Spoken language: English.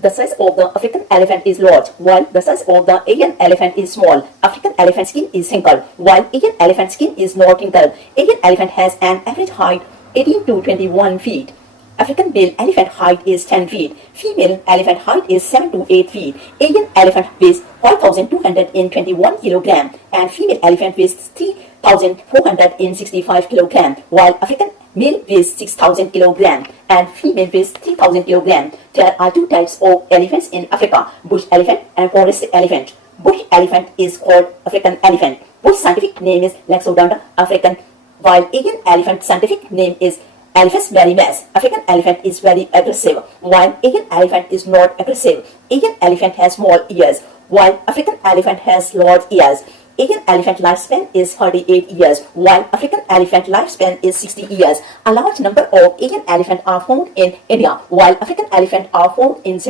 The size of the African elephant is large, while the size of the Asian elephant is small. African elephant skin is wrinkled, while Asian elephant skin is not wrinkled. Asian elephant has an average height 18 to 21 feet. African male elephant height is 10 feet. Female elephant height is 7 to 8 feet. Asian elephant weighs 5,221 kg and female elephant weighs 3,465 kg, while African male weighs 6,000 kg and female weighs 3,000 kg. There are two types of elephants in Africa, bush elephant and forest elephant. Bush elephant is called African elephant. Bush scientific name is Lexodonta african, while Asian elephant scientific name is Elephas marimas. African elephant is very aggressive, while Asian elephant is not aggressive. Asian elephant has small ears, while African elephant has large ears. Asian elephant lifespan is 38 years, while African elephant lifespan is 60 years. A large number of Asian elephants are found in India, while African elephants are found in